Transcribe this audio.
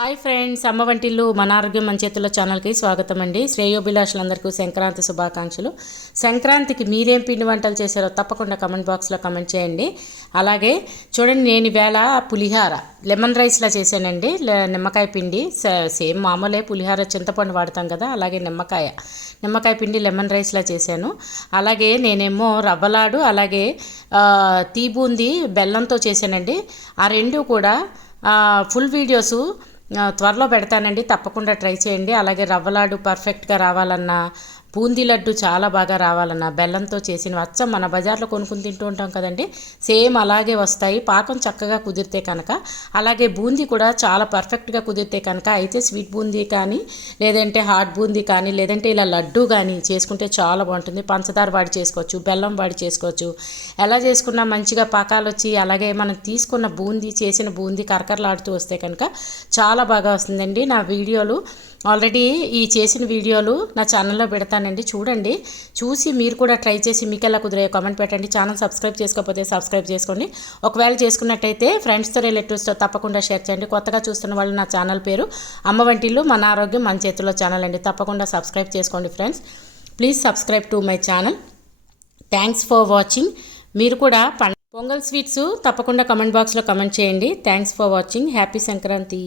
Hi friends, అమ్మ వంటిల్లు మన ఆరోగ్యం మన చేతుల్లో ఛానల్కి స్వాగతం అండి. శ్రేయోభిలాషులందరికీ సంక్రాంతి శుభాకాంక్షలు. సంక్రాంతికి మీరేం పిండి వంటలు చేశారో తప్పకుండా కమెంట్ బాక్స్లో కమెంట్ చేయండి. అలాగే చూడండి, నేను ఈవేళ పులిహార లెమన్ రైస్లా చేశానండి. నిమ్మకాయ పిండి సేమ్ మామూలే, పులిహార చింతపండు వాడతాం కదా, అలాగే నిమ్మకాయ పిండి లెమన్ రైస్లా చేశాను. అలాగే నేనేమో రవ్వలాడు, అలాగే తీ బూందీ బెల్లంతో చేశానండి. ఆ రెండు కూడా ఫుల్ వీడియోసు త్వరలో పెడతానండి, తప్పకుండా ట్రై చేయండి. అలాగే రవ్వలాడు పర్ఫెక్ట్గా రావాలన్నా, బూందీ లడ్డు చాలా బాగా రావాలన్నా, బెల్లంతో చేసినవి అచ్చం మన బజార్లో కొనుక్కుని తింటూ ఉంటాం కదండి, సేమ్ అలాగే వస్తాయి పాకం చక్కగా కుదిరితే కనుక. అలాగే బూందీ కూడా చాలా పర్ఫెక్ట్గా కుదిరితే కనుక అయితే స్వీట్ బూందీ కానీ, లేదంటే హాట్ బూందీ కానీ, లేదంటే ఇలా లడ్డు కానీ చేసుకుంటే చాలా బాగుంటుంది. పంచదార వాడి చేసుకోవచ్చు, బెల్లం వాడి చేసుకోవచ్చు. ఎలా చేసుకున్నా మంచిగా పాకాలు వచ్చి, అలాగే మనం తీసుకున్న బూందీ, చేసిన బూందీ కరకరలాడుతూ వస్తే కనుక చాలా బాగా వస్తుందండి. నా వీడియోలు ఆల్రెడీ ఈ చేసిన వీడియోలు నా ఛానల్లో పెడతానండి, చూడండి. చూసి మీరు కూడా ట్రై చేసి మీకు ఎలా కుదిరే కామెంట్ పెట్టండి. ఛానల్ సబ్స్క్రైబ్ చేసుకోకపోతే సబ్స్క్రైబ్ చేసుకోండి. ఒకవేళ చేసుకున్నట్టయితే ఫ్రెండ్స్తో, రిలేటివ్స్తో తప్పకుండా షేర్ చేయండి. కొత్తగా చూస్తున్న వాళ్ళు నా ఛానల్ పేరు అమ్మ వంటిల్లు మన ఆరోగ్యం మన చేతుల్లో ఛానల్ అండి. తప్పకుండా సబ్స్క్రైబ్ చేసుకోండి friends. Please subscribe to my channel. Thanks for watching. మీరు కూడా పొంగల్ స్వీట్స్ తప్పకుండా కమెంట్ బాక్స్లో కమెంట్ చేయండి. Thanks for watching. Happy Sankranti.